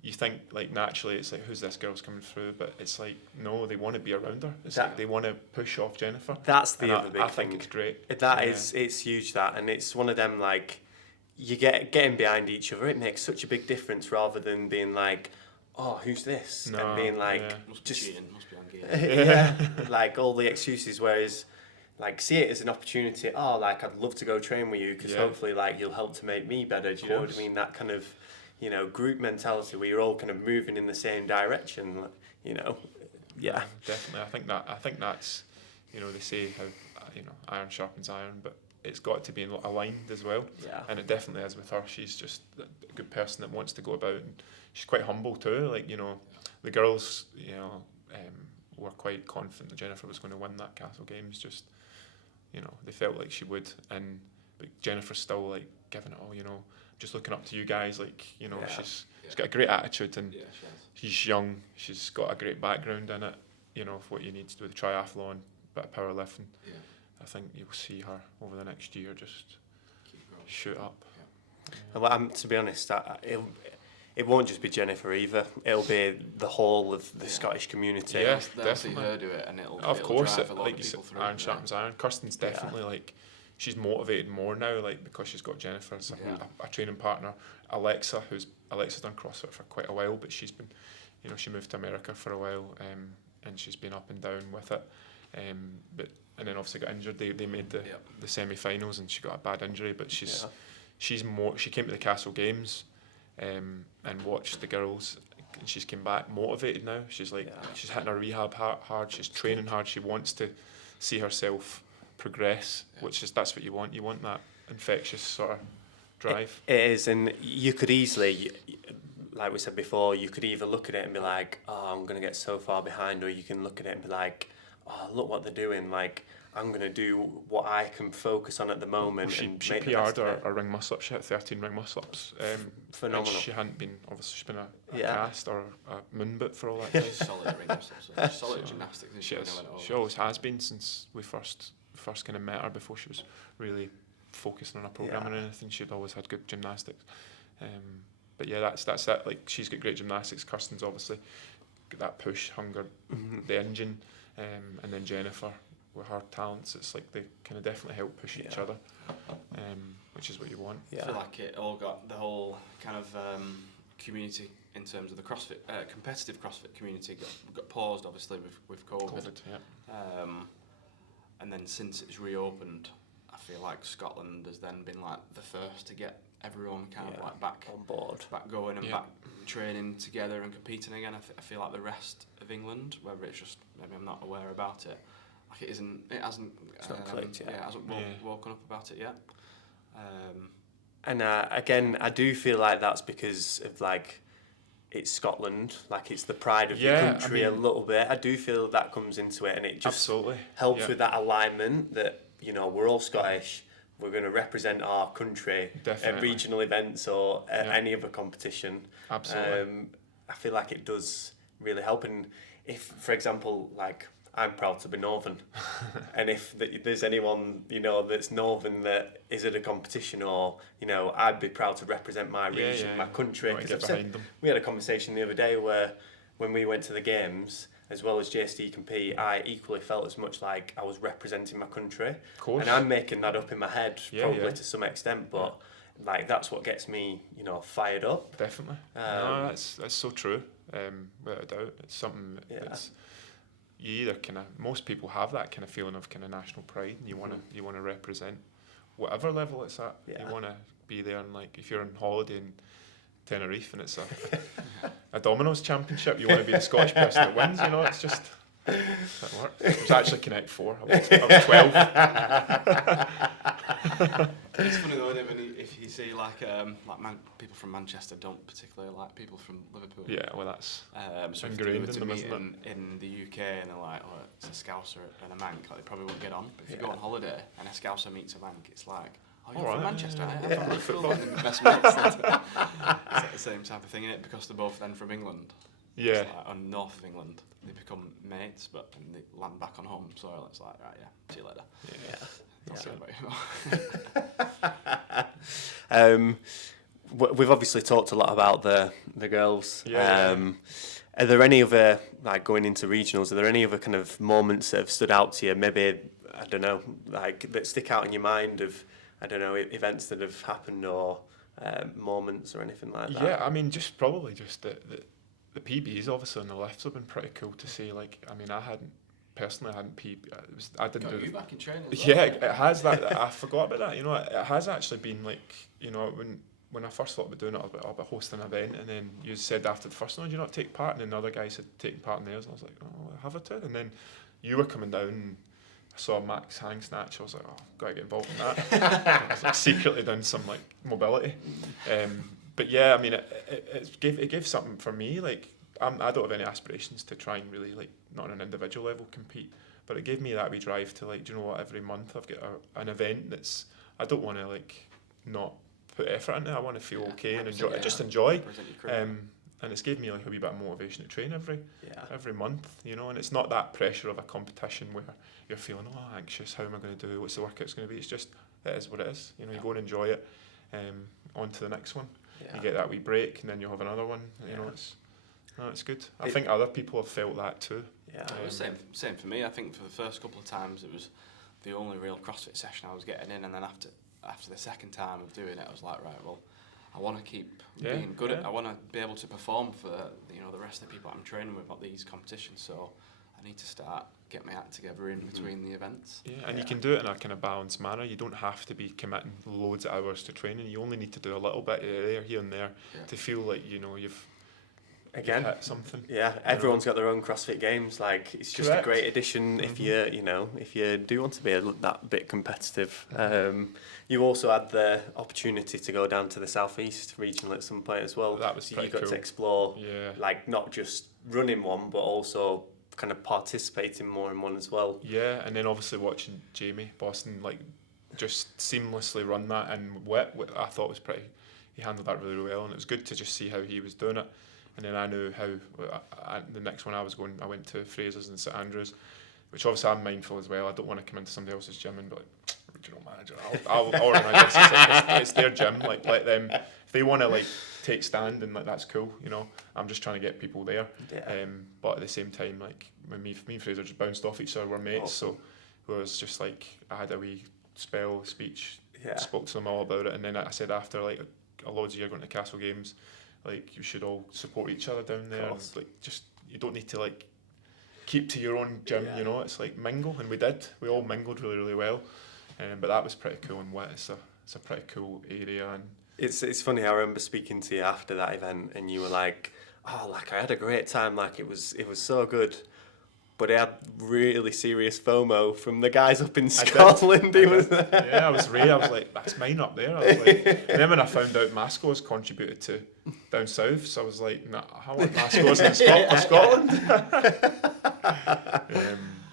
You think like naturally it's like, who's this girl's coming through, but it's like, no, they want to be around her. It's like they want to push off Jennifer. That's the And other big I thing. think it's great. It's huge, that, and it's one of them, like, you getting behind each other, it makes such a big difference, rather than being like, oh, who's this? No, and being like, yeah. Must be just cheating, must be on gear. yeah, like all the excuses. Whereas, like, see it as an opportunity. Oh, like, I'd love to go train with you, because hopefully, like, you'll help to make me better. Do you know what I mean? That kind of, you know, group mentality where you're all kind of moving in the same direction. You know, yeah. Definitely. I think that's, you know, they say how, you know, iron sharpens iron, but it's got to be aligned as well. Yeah. And it definitely is with her. She's just a good person that wants to go about, and she's quite humble too. Like, you know, the girls, you know, were quite confident that Jennifer was going to win that Castle Games. Just, you know, they felt like she would, but Jennifer's still like giving it all. You know, just looking up to you guys. Like, you know, she's got a great attitude, and she's young. She's got a great background in it. You know, for what you need to do with triathlon, bit of powerlifting. Yeah. I think you'll see her over the next year just shoot up. Well, to be honest, it won't just be Jennifer either. It'll be the whole of the Scottish community. Yeah, They'll see definitely. her do it, and it'll Course, drive a lot like of you said, people through. iron sharpens iron. Kirstin's definitely like, she's motivated more now, like, because she's got Jennifer as a training partner. Alexa's done CrossFit for quite a while, but she's been, you know, she moved to America for a while, and she's been up and down with it. And then obviously got injured. They made the semi-finals, and she got a bad injury. But she came to the Castle Games, and watched the girls, and she's came back motivated now. She's like, she's hitting her rehab hard. She's training hard. She wants to see herself progress, that's what you want. You want that infectious sort of drive. It is, and you could easily, like we said before, you could either look at it and be like, oh, I'm going to get so far behind, or you can look at it and be like, oh, look what they're doing. Like, I'm going to do what I can focus on at the moment. She make the best PR'd of it. her ring muscle up. She hit 13 ring muscle ups. Phenomenal. And she hadn't been, obviously, she's been a cast or a moon boot for all that time. She's solid at ring muscles. She's solid at gymnastics. She is. She always has been since we first kind of met her, before she was really focusing on her programming or anything. She'd always had good gymnastics. But yeah, that's it. Like, she's got great gymnastics. Kirstin's obviously got that push, hunger, the engine, and then Jennifer with her talents. It's like they kind of definitely help push each other, which is what you want. I feel like it all got the whole kind of community in terms of the CrossFit competitive CrossFit community got paused, obviously, with COVID. And then since it's reopened, I feel like Scotland has then been like the first to get everyone kind of like back on board, back going and back training together and competing again. I feel like the rest of England, whether it's just maybe I'm not aware about it, like it hasn't clicked yet. it hasn't woken up about it yet. And again, I do feel like that's because of, like, it's Scotland, like it's the pride of the country, a little bit. I do feel that comes into it, and it just helps with that alignment that, you know, we're all Scottish, we're going to represent our country at regional events or at any other competition. Absolutely. I feel like it does really help, and if, for example, like I'm proud to be Northern, and if there's anyone that's Northern that is at a competition, or I'd be proud to represent my region, my country. Because we had a conversation the other day where when we went to the games, as well as JSD compete, I equally felt as much like I was representing my country. Of course. And I'm making that up in my head probably to some extent, but like that's what gets me, fired up. Definitely. No, that's so true. Without a doubt, it's something that's you either most people have that kind of feeling of kind of national pride, and you want to represent whatever level it's at. You want to be there, and like if you're on holiday in Tenerife and it's a Domino's championship, you want to be the Scottish person that wins. It's just that works. It was actually Connect 4. I was 12. It's funny though, if you see people from Manchester don't particularly like people from Liverpool. Yeah, well that's so ingrained in them, meet isn't it? in the UK and they're like, oh, it's a Scouser and a Manc, like, they probably won't get on. But if you go on holiday and a Scouser meets a Manc, it's like, oh, you're from Manchester, I'm from Liverpool, and the best mates. It's like the same type of thing, isn't it? Because they're both then from England. Yeah. It's like, on north of England, they become mates, but and they land back on home soil. It's like, right, see you later. Yeah. We've obviously talked a lot about the girls. Yeah. Are there any other, like going into regionals, are there any other kind of moments that have stood out to you? Maybe, I don't know, like that stick out in your mind of, I don't know, events that have happened or moments or anything like that? Yeah, I mean, probably just the PBs obviously on the lifts have been pretty cool to see. Like, I mean, I hadn't PB. I didn't do. You back in training as well, yeah, it has that. I forgot about that. It has actually been like, when I first thought about doing it, I was about hosting an event, and then you said after the first one, do you not take part? And then the other guys had taken part in theirs, and I was like, oh, have I to? And then you were coming down, and I saw Max hang snatch. I was like, oh, I've got to get involved in that. I was like secretly doing some like mobility. But yeah, I mean, it gave something for me. Like, I don't have any aspirations to try and really, like, not on an individual level compete, but it gave me that wee drive to, like, do you know what, every month I've got an event that's, I don't want to, like, not put effort into it. I want to feel okay and enjoy. Just enjoy. And it's given me like a wee bit of motivation to train every month, and it's not that pressure of a competition where you're feeling, oh, anxious, how am I going to do, what's the workout's going to be. It's just, it is what it is. You go and enjoy it. On to the next one. You get that wee break, and then you'll have another one. It's good. I think other people have felt that too. Yeah, it was same for me. I think for the first couple of times it was the only real CrossFit session I was getting in, and then after the second time of doing it, I was like, right, well, I want to keep being good at. I want to be able to perform for the rest of the people I'm training with at these competitions. So I need to start get my act together in between the events. Yeah, and you can do it in a kind of balanced manner. You don't have to be committing loads of hours to training. You only need to do a little bit here and there to feel like you've hit something. Yeah, everyone's got their own CrossFit games. Like, it's just a great addition if you if you do want to be that bit competitive. You also had the opportunity to go down to the southeast regional at some point as well. That was so you cool. To explore, like not just running one, but also kind of participating more in one as well. Yeah, and then obviously watching Jamie Boston like just seamlessly run that and wet, I thought was pretty. He handled that really well, and it was good to just see how he was doing it. And then I knew how the next one I went to Fraser's in St Andrews, which obviously I'm mindful as well. I don't want to come into somebody else's gym and be like, regional manager, I'll organise this. It's their gym. Like, let them, if they want to like take stand, and like that's cool. I'm just trying to get people there. Yeah. But at the same time, like when me and Fraser just bounced off each other, we're mates. So it was just like I had a wee speech, spoke to them all about it, and then I said after like a loads of years going to Castle Games, like you should all support each other down there. And, like, just you don't need to like keep to your own gym. It's like mingle, and we did. We all mingled really, really well. But that was pretty cool and wet. It's a pretty cool area, and it's funny. I remember speaking to you after that event, and you were like, "Oh, like I had a great time. Like it was so good." But I had really serious FOMO from the guys up in Scotland. I was like, that's mine up there. I was like, and then when I found out Masco's contributed to down south, so I was like, nah, I want Masco's in Scotland.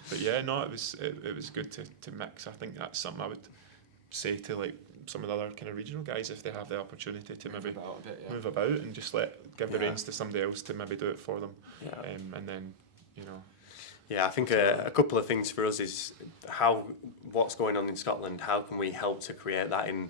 But yeah, no, it was good to mix. I think that's something I would say to like some of the other kind of regional guys if they have the opportunity to maybe move about and just give the reins to somebody else to maybe do it for them. And then you know. Yeah, I think a couple of things for us is what's going on in Scotland, how can we help to create that in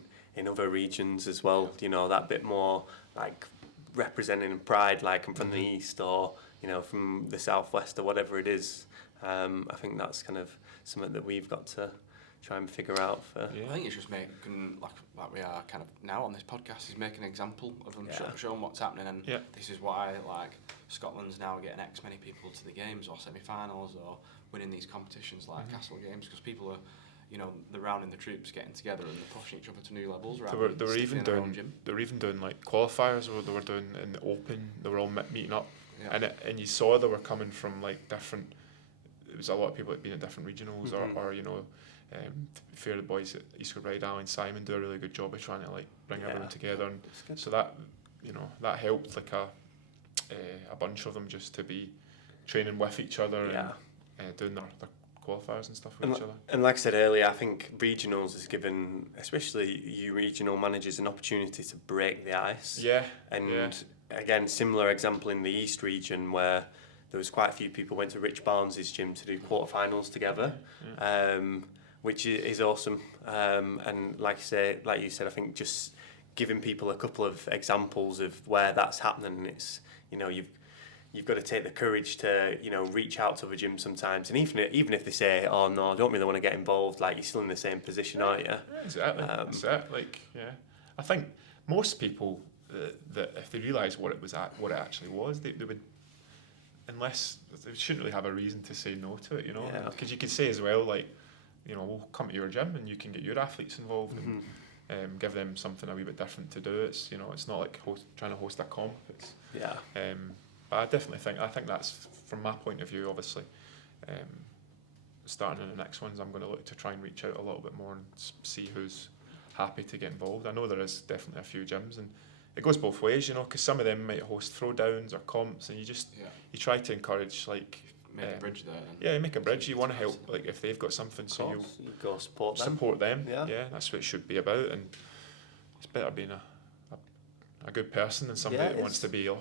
other regions as well, you know, that bit more like representing pride, like I'm from the east or, you know, from the southwest or whatever it is. I think that's kind of something that we've got to try and figure out for. I think it's just making, like we are kind of now on this podcast, is make an example of them, showing what's happening, and this is why like Scotland's now getting X many people to the games or semi-finals or winning these competitions like Castle Games, because people are, you know, they're rounding the troops, getting together and they're pushing each other to new levels. They were even doing like qualifiers, or they were doing in the open. They were all meeting up, and you saw they were coming from like different. There was a lot of people that had been at different regionals, or you know. Fair the boys at East Kilbride, Alan and Simon do a really good job of trying to like bring everyone together, and so that, you know, that helped like a bunch of them just to be training with each other and doing their qualifiers and stuff with each other. And like I said earlier, I think regionals has given especially you regional managers an opportunity to break the ice. Again, similar example in the East region where there was quite a few people went to Rich Barnes' gym to do quarterfinals together. Which is awesome, and like you said, I think just giving people a couple of examples of where that's happening. It's, you know, you've got to take the courage to, you know, reach out to the gym sometimes, and even if they say, oh no, I don't really want to get involved, like you're still in the same position, aren't you? Yeah, exactly. That's it. Like, I think most people that if they realise what it actually was, they would. Unless they shouldn't really have a reason to say no to it, you know, because you could say as well, like, you know, we'll come to your gym and you can get your athletes involved and give them something a wee bit different to do. It's, you know, it's not like trying to host a comp. It's, but I definitely think that's, from my point of view, obviously, starting in the next ones, I'm going to look to try and reach out a little bit more and see who's happy to get involved. I know there is definitely a few gyms, and it goes both ways, you know, because some of them might host throwdowns or comps, and you try to encourage, like, make a bridge there. You make a bridge. You want to help, like, if they've got something, so you go support them. Yeah, that's what it should be about, and it's better being a good person than somebody that wants to be. I'm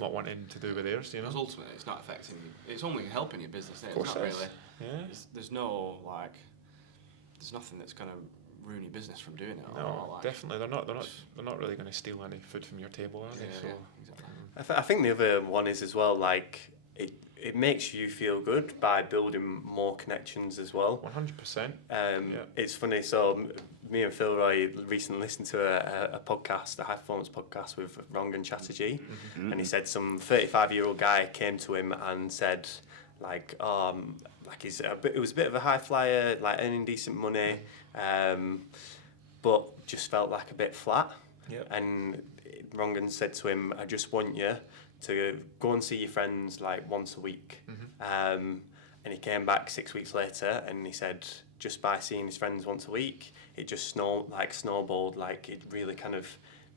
not wanting to do with theirs, you know. Because ultimately, it's not affecting you. It's only helping your business. Of course, it's not really. Yeah. There's no like. There's nothing that's gonna ruin your business from doing it. No, definitely. They're not really going to steal any food from your table, are they? So exactly. I think the other one is as well, like it makes you feel good by building more connections as well. 100%. It's funny. So me and Phil Roy recently listened to a podcast, a high performance podcast with Rangan Chatterjee, and he said some 35-year-old guy came to him and said, like it was a bit of a high flyer, like earning decent money, but just felt like a bit flat. And Rangan said to him, I just want you to go and see your friends like once a week. And he came back 6 weeks later and he said just by seeing his friends once a week, it just snowballed, like it really kind of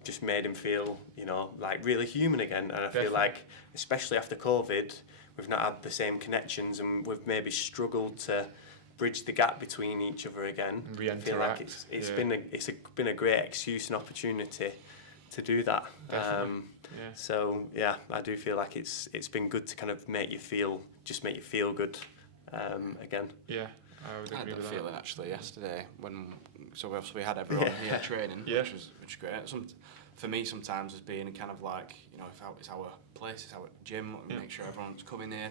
just made him feel, you know, like really human again. And I feel like, especially after COVID, we've not had the same connections and we've maybe struggled to bridge the gap between each other again. Re-interact. I feel like it's been a great excuse and opportunity to do that. So I do feel like it's been good to kind of make you feel good again. Yeah, I would agree with that. Feeling actually yesterday we had everyone here training, which was great. For me, sometimes as being kind of like, you know, if it's our place, it's our gym, make sure everyone's coming here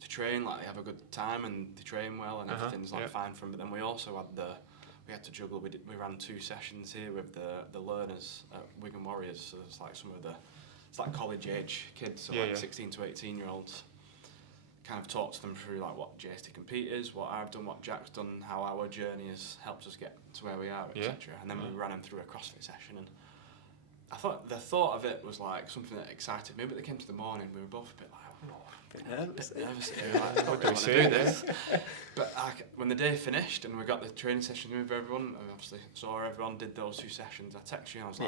to train, like they have a good time and they train well and everything's like fine for them. But then we also had to juggle. We ran 2 sessions here with the learners at Wigan Warriors. So it's like it's like college age kids, so 16 to 18-year-olds. Kind of talk to them through like what JST Compete is, what I've done, what Jack's done, how our journey has helped us get to where we are, etc. And then we ran them through a CrossFit session, and I thought the thought of it was like something that excited me. But they came to the morning, we were both a bit like, nervous. Like, I don't really want to do this. But when the day finished and we got the training session with everyone, I obviously saw everyone did those 2 sessions. I texted you and I was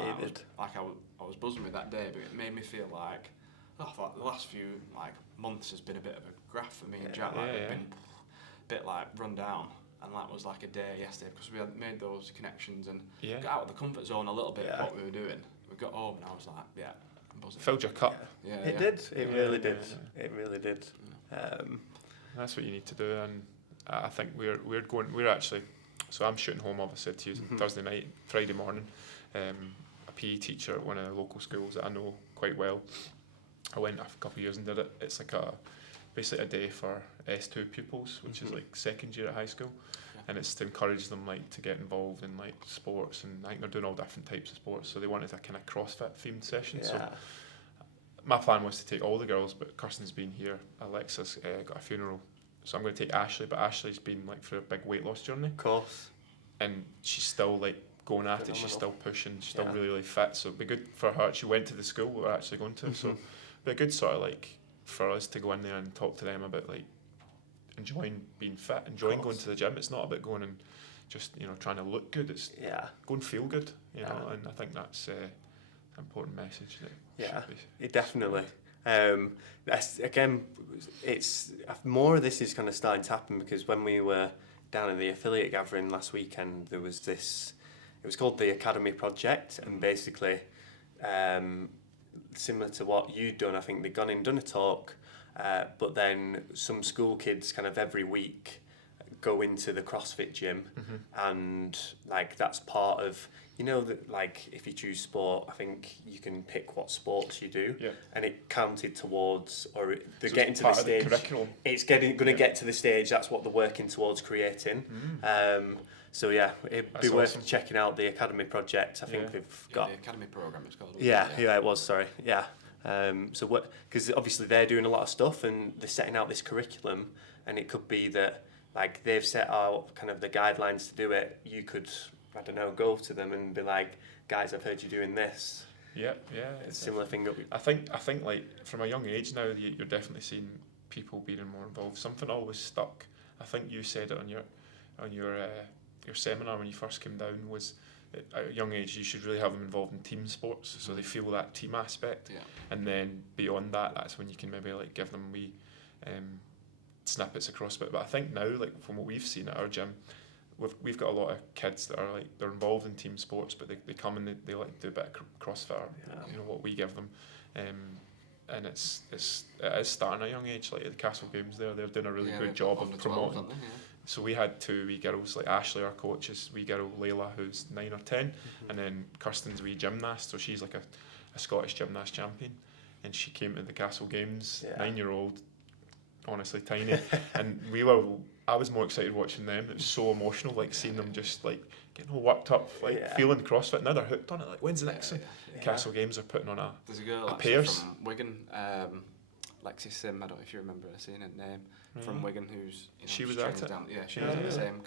like, I was buzzing with that day, but it made me feel like I thought the last few like months has been a bit of a graph for me and Jack. Like we've been a bit like run down, and that was like a day yesterday because we had made those connections and got out of the comfort zone a little bit of what we were doing. We got home and I was like, I'm buzzing. Filled your cup. It did. It really did. It really did. That's what you need to do, and I think we're actually. So I'm shooting home obviously Tuesday, Thursday night, Friday morning. A PE teacher at one of the local schools that I know quite well. I went a couple of years and did it. It's like basically a day for S2 pupils, which is like second year at high school, and it's to encourage them like to get involved in like sports, and I think they're doing all different types of sports. So they wanted a kind of CrossFit themed session. So my plan was to take all the girls, but Kirstin's been here. Alexa's got a funeral, so I'm going to take Ashley. But Ashley's been like through a big weight loss journey. Of course. And she's still like going at it. She's still pushing. She's still really, really fit. So it'd be good for her. She went to the school we're actually going to. So it'd be a good sort of like for us to go in there and talk to them about like enjoying being fit, enjoying going to the gym. It's not about going and just trying to look good. It's go and feel good. You know, and I think that's an important message. It definitely. That's, again, it's more of this is kind of starting to happen because when we were down at the affiliate gathering last weekend, there was this. It was called the Academy Project, and basically, similar to what you'd done, I think they'd gone and done a talk, but then some school kids kind of every week go into the CrossFit gym, and like that's part of. That like if you choose sport, I think you can pick what sports you do, and it counted towards, or they're getting to the stage. It's going to get to the stage. That's what they're working towards creating. So it'd be worth checking out the Academy Project. I think they've got the Academy program. It's called. It was. Sorry, so what? Because obviously they're doing a lot of stuff and they're setting out this curriculum, and it could be that like they've set out kind of the guidelines to do it. You could. I don't know, go to them and be like, guys, I've heard you doing this. It's a similar thing. I think like from a young age now, you're definitely seeing people being more involved. Something always stuck. I think you said it on your seminar when you first came down was at a young age you should really have them involved in team sports so they feel that team aspect. And then beyond that, that's when you can maybe like give them wee snippets of CrossFit. But I think now, like from what we've seen at our gym. We've got a lot of kids that are like they're involved in team sports, but they come and they like to do a bit of CrossFit, or, what we give them, and it is starting at a young age. Like at the Castle Games, they're doing a really good job of promoting. So we had two wee girls, like Ashley, our coach, is wee girl Layla, who's 9 or 10, and then Kirstin's wee gymnast, so she's like a Scottish gymnast champion, and she came to the Castle Games, 9-year-old, honestly tiny, and I was more excited watching them. It was so emotional, like seeing them just like getting all worked up, like feeling CrossFit. Now they're hooked on it. Like when's the next Castle Games are putting on There's a girl pairs from Wigan, Lexi Sim. I don't know if you remember seeing her name from Wigan. Who's she was at it. She was at the same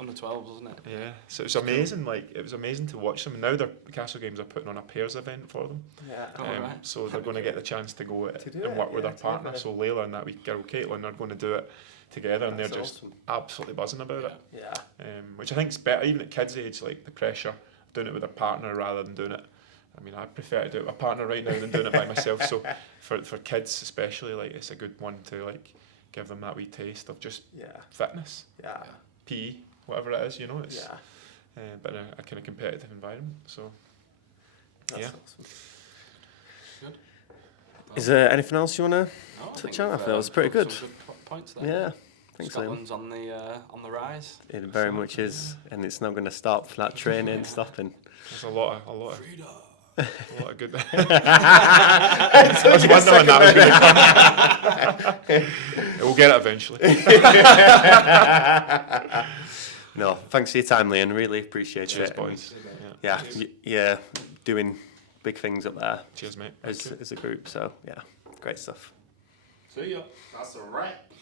under 12s, wasn't it? Yeah. So it was amazing. Like it was amazing to watch them. And now the Castle Games are putting on a pairs event for them. So they're going to get the chance to go and work with their partner. So Layla and that wee girl Caitlin are going to do it together, and they're just absolutely buzzing about it. Which I think is better, even at kids' age, like the pressure of doing it with a partner rather than doing it. I mean, I prefer to do it with a partner right now than doing it by myself. So for kids especially, like it's a good one to like give them that wee taste of just fitness, PE, whatever it is, it's but in a kind of competitive environment. So That's awesome. Good. Is there anything else you want to touch on? I feel it was pretty good. Some good points there. Yeah. Thanks, Scotland's on the rise. It very much is, and it's not going to stop. That training stopping. There's a lot of freedom. A lot of good. I was wondering when that was going to come. We'll get it eventually. No, thanks for your time, Liam. Really appreciate it. Boys. Yeah, doing big things up there. Cheers, mate. As a group. So great stuff. See ya. That's a wrap.